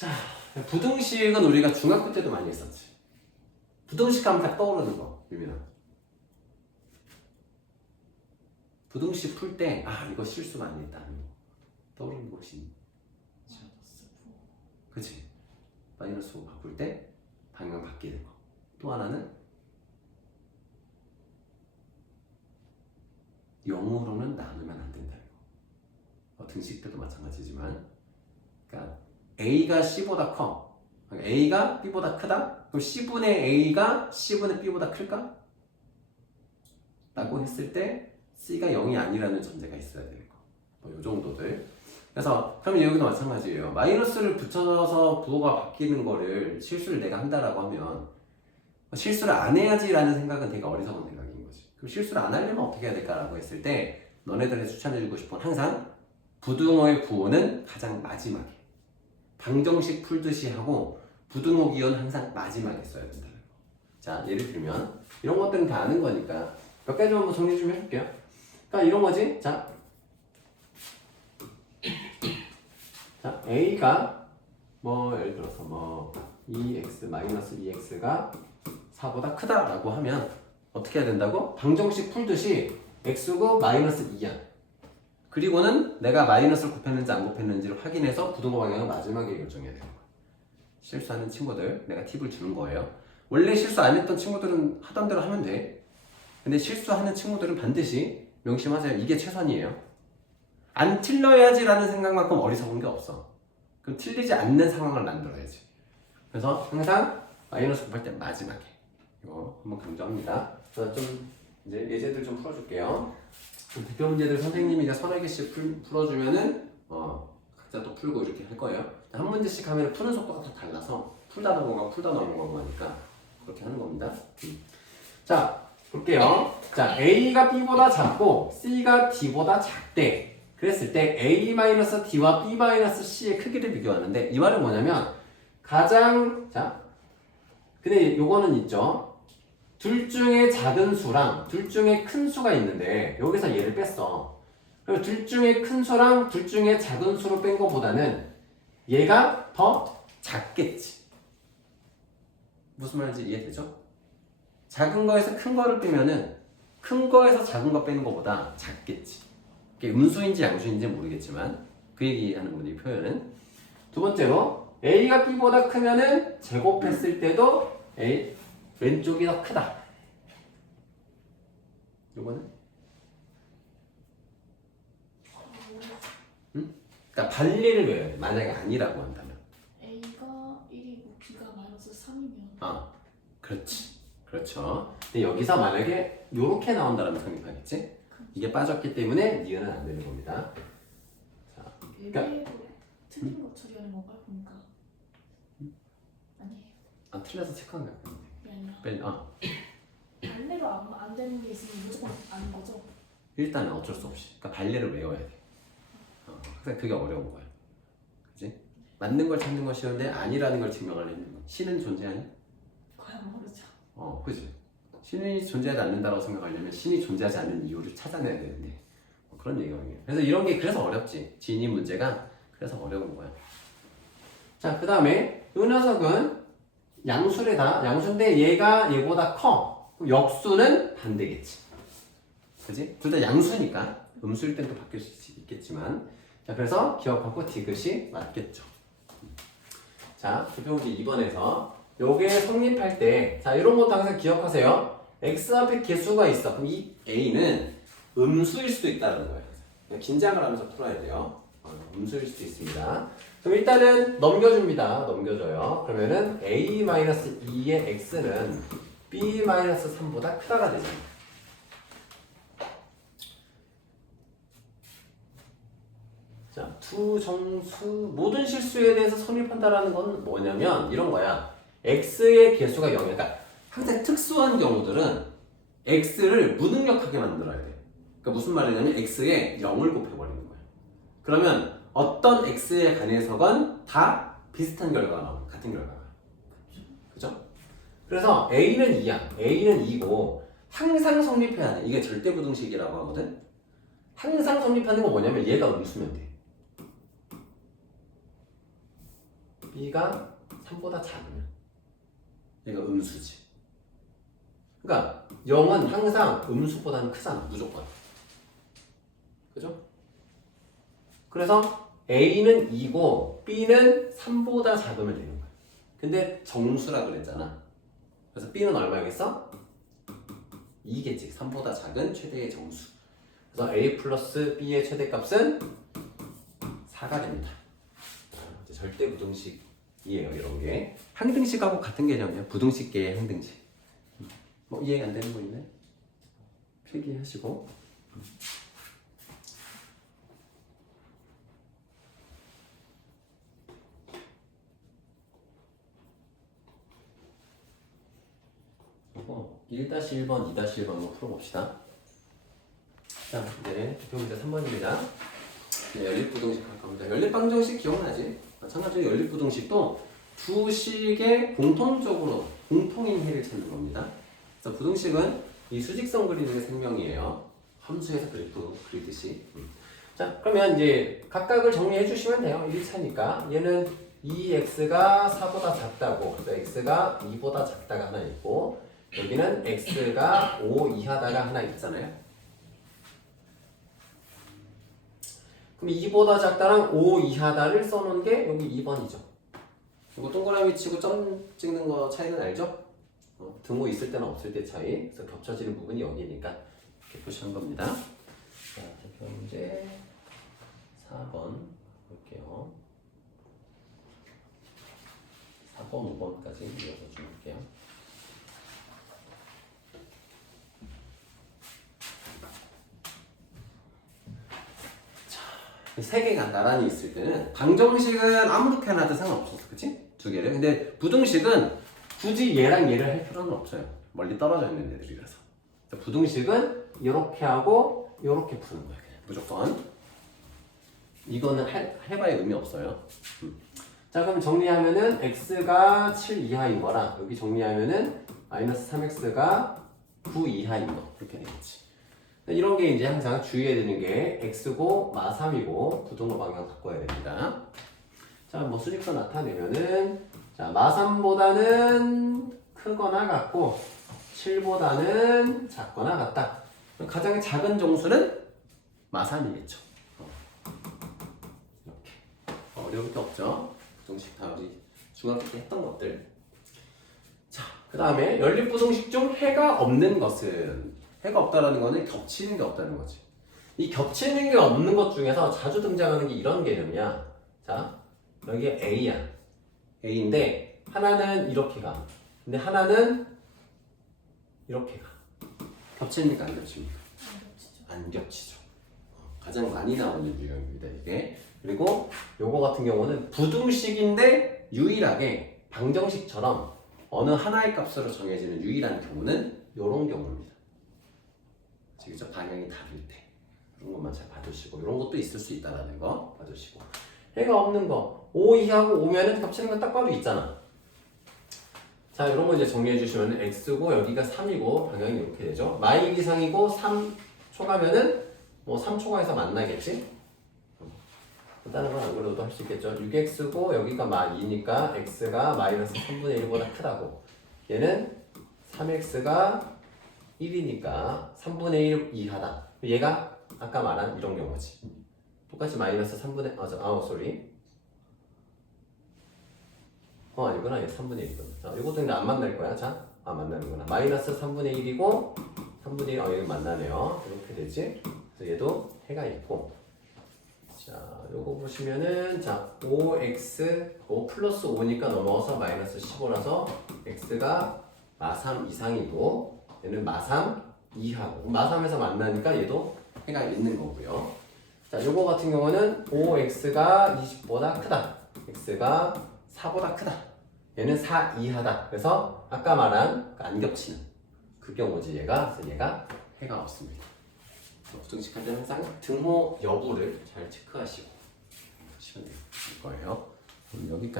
자, 부등식은 우리가 중학교 때도 많이 했었지. 부등식 하면 딱 떠오르는 거, 유민아. 부등식 풀 때, 아, 이거 실수 많이 했다. 떠오르는 것이. 그치? 마이너스 5 바꿀 때 방향 바뀌는 거. 또 하나는 0으로는 나누면 안 된다는 거. 등식 때도 마찬가지지만, 그러니까 A가 C보다 커. 그러니까 A가 B보다 크다? 그럼 C분의 A가 C분의 B보다 클까? 라고 했을 때 C가 0이 아니라는 전제가 있어야 되는 거. 뭐 요 정도들. 그래서 그럼 여기도 마찬가지예요. 마이너스를 붙여서 부호가 바뀌는 거를 실수를 내가 한다라고 하면 실수를 안 해야지라는 생각은 되게 어리석은 생각인 거지. 그럼 실수를 안 하려면 어떻게 해야 될까라고 했을 때 너네들한테 추천해주고 싶은 건 항상 부등호의 부호는 가장 마지막에, 방정식 풀듯이 하고 부등호 기호는 항상 마지막에 써야 된다는 거. 자, 예를 들면 이런 것들은 다 아는 거니까 몇 가지 한번 정리 좀 해줄게요. 그러니까 이런 거지. 자, A가 뭐 예를 들어서 뭐 2x 마이너스 2x가 4보다 크다라고 하면 어떻게 해야 된다고? 방정식 풀듯이 x고 마이너스 2야. 그리고는 내가 마이너스를 곱했는지 안 곱했는지를 확인해서 부등호 방향을 마지막에 결정해야 되는 거야. 실수하는 친구들 내가 팁을 주는 거예요. 원래 실수 안 했던 친구들은 하던 대로 하면 돼. 근데 실수하는 친구들은 반드시 명심하세요. 이게 최선이에요. 안 틀려야지라는 생각만큼 어리석은 게 없어. 그럼 틀리지 않는 상황을 만들어야지. 그래서 항상 마이너스 곱할 때 마지막에 이거 한번 강조합니다. 그래서 좀 이제 예제들 좀 풀어줄게요. 대표 문제들 선생님이 이제 서너 개씩 풀어주면은 각자 또 풀고 이렇게 할 거예요. 한 문제씩 하면 푸는 속도가 다 달라서 풀다 넘어가고 풀다 넘어가고 하니까 그렇게 하는 겁니다. 자, 볼게요. 자, A가 B보다 작고 C가 D보다 작대. 그랬을 때 A-D와 B-C의 크기를 비교하는데 이 말은 뭐냐면 가장 근데 요거는 있죠. 둘 중에 작은 수랑 둘 중에 큰 수가 있는데 여기서 얘를 뺐어. 그리고 둘 중에 큰 수랑 둘 중에 작은 수로 뺀 거보다는 얘가 더 작겠지. 무슨 말인지 이해되죠? 작은 거에서 큰 거를 빼면은 큰 거에서 작은 거 빼는 거보다 작겠지. 이게 음수인지 양수인지 모르겠지만 그 얘기하는 겁니다. 이 표현은. 두 번째로 A가 B보다 크면은 제곱했을 때도 A 왼쪽이 더 크다. 요거는? 응? 그러니까 반리를 외워야 돼. 만약에 아니라고 한다면. A가 1이고 B가 마이너스 3이면 그렇지. 그렇죠. 근데 여기서 만약에 요렇게 나온다면 성립하겠지? 이게 빠졌기 때문에 니은은 안 되는 겁니다. 자, 예외로 틀린 거 처리하는 건가요? 보니까 아니에요. 틀려서 체크한 거야. 그게 아니라 반대로 안 되는 게 있으면 무조건 아닌 거죠? 일단은 어쩔 수 없이. 그러니까 발레를 외워야 돼. 항상 그게 어려운 거야. 그지? 맞는 걸 찾는 건 쉬운데 아니라는 걸 증명하려는 건. 신은 존재하니? 과연 모르죠. 그지? 신이 존재하지 않는다고 생각하려면 신이 존재하지 않는 이유를 찾아내야 되는데 그런 얘기거든요. 그래서 이런 게 그래서 어렵지. 진위 문제가 그래서 어려운 거야. 자, 그 다음에 이 녀석은 양수래다. 양수인데 얘가 얘보다 커. 그럼 역수는 반대겠지. 그지? 둘 다 양수니까 음수일 땐 또 바뀔 수 있겠지만 자, 그래서 기억하고 디귿이 맞겠죠. 자, 대표 문제 2번에서 요게 성립할 때 자, 이런 것도 항상 기억하세요. x 앞에 개수가 있어. 그럼 이 a는 음수일 수도 있다는 거예요. 긴장을 하면서 풀어야 돼요. 음수일 수도 있습니다. 그럼 일단은 넘겨줍니다. 넘겨줘요. 그러면은 a-2의 x는 b-3보다 크다가 되죠. 자, 투정수 모든 실수에 대해서 성립한다라는 건 뭐냐면 이런 거야. x의 개수가 0이야. 그러니까 항상 특수한 경우들은 x를 무능력하게 만들어야 돼. 그러니까 무슨 말이냐면 x에 0을 곱해버리는 거야. 그러면 어떤 x에 관해서건 다 비슷한 결과가 나오는 같은 결과가. 그죠? 그래서 a는 2야. a는 2고 항상 성립해야 돼. 이게 절대부등식이라고 하거든. 항상 성립하는 건 뭐냐면 얘가 음수면 돼. b가 3보다 작으면 얘가 음수지. 그러니까 0은 항상 음수보다는 크잖아, 무조건. 그죠? 그래서 a는 2고 b는 3보다 작으면 되는 거야. 근데 정수라 그랬잖아. 그래서 b는 얼마겠어? 2겠지. 3보다 작은 최대의 정수. 그래서 a 플러스 b의 최대값은 4가 됩니다. 이제 절대 부등식이에요. 이런 게 항등식하고 같은 개념이에요. 부등식계의 항등식. 뭐 이해 안 되는 거 있나요? 필기하시고. 이거 1-1번, 2-1번 한번 풀어봅시다. 자, 네, 대표 문제 3번입니다. 네, 연립부등식 할 겁니다. 연립방정식 기억나지? 마찬가지로 연립부등식도 두 식의 공통인 해를 찾는 겁니다. 그래서 부등식은 이 수직선 그리는 게 생명이에요. 함수에서 그래프 그리듯이. 자, 그러면 이제 각각을 정리해 주시면 돼요. 1차니까 얘는 2x가 4보다 작다고, 그래서 x가 2보다 작다가 하나 있고, 여기는 x가 5 이하다가 하나 있잖아요. 그럼 2보다 작다랑 5 이하다를 써놓은 게 여기 2번이죠. 이거 동그라미 치고 점 찍는 거 차이는 알죠? 등호 있을 때나 없을 때 차이. 그래서 겹쳐지는 부분이 여기니까 이렇게 표시한 겁니다. 자, 대표 문제 4번 볼게요. 4번, 5번까지 이어서 줄게요. 세 개가 나란히 있을 때는 방정식은 아무렇게나 해도 상관없었어, 그치? 두 개를. 근데 부등식은 굳이 얘랑 얘를 할 필요는 없어요. 멀리 떨어져 있는 애들이라서. 부등식은 이렇게 하고 이렇게 푸는 거야, 그냥 무조건. 이거는 해봐야 의미 없어요. 자, 그럼 정리하면은 x가 7 이하인 거랑 여기 정리하면은 마이너스 3x가 9 이하인 거 이렇게 되겠지. 이런 게 이제 항상 주의해야 되는 게 x고 마3이고 부등호 방향 바꿔야 됩니다. 자, 뭐 수직선 나타내면은 자, 마3보다는 크거나 같고 7보다는 작거나 같다. 가장 작은 정수는 마3이겠죠. 이렇게 어려울 게 없죠. 부등식 다 우리 중학교 때 했던 것들. 자, 그 다음에 연립부등식 중 해가 없는 것은, 해가 없다라는 거는 겹치는 게 없다는 거지. 이 겹치는 게 없는 것 중에서 자주 등장하는 게 이런 개념이야. 자, 여기가 A야. A인데 하나는 이렇게 가. 근데 하나는 이렇게 가. 겹칩니까? 안 겹칩니까? 안 겹치죠. 가장 많이 나오는 유형입니다, 이게. 그리고 요거 같은 경우는 부등식인데 유일하게 방정식처럼 어느 하나의 값으로 정해지는 유일한 경우는 이런 경우입니다. 그죠? 방향이 다를 때 이런 것만 잘 봐두시고, 이런 것도 있을 수 있다라는 거 봐두시고, 해가 없는 거 5 이하고 5면은 겹치는 거 딱 봐도 있잖아. 자, 이런 거 이제 정리해 주시면 x고 여기가 3이고 방향이 이렇게 되죠. 마일 이상이고 3 초가면은 뭐 3 초가에서 만나겠지. 다른 건 안 그래도 할 수 있겠죠. 6x고 여기가 마2니까 x가 마이너스 3분의 1보다 크다고. 얘는 3x가 1이니까 3분의 1 이하다. 얘가 아까 말한 이런 경우지. 똑같이 마이너스 3분의 아니구나. 얘 3분의 1이구나. 자, 이것도 근데 안 만날 거야. 자, 안 만나는구나. 마이너스 3분의 1이고 3분의 1, 여기 만나네요. 이렇게 되지. 그래서 얘도 해가 있고. 자, 요거 보시면은 자, 5x 5 플러스 5니까 넘어가서 마이너스 15라서 x가 마3 이상이고 얘는 마3 이하고, 마3에서 만나니까 얘도 해가 있는 거고요. 자, 요거 같은 경우는 5x가 20보다 크다. x가 4보다 크다. 얘는 4 이하다. 그래서 아까 말한 안 겹치는 그 경우지 얘가. 그래서 얘가 해가 없습니다. 부등식 할 때는 항상 등호 여부를 잘 체크하시고 하시면 될 거예요. 여기까지.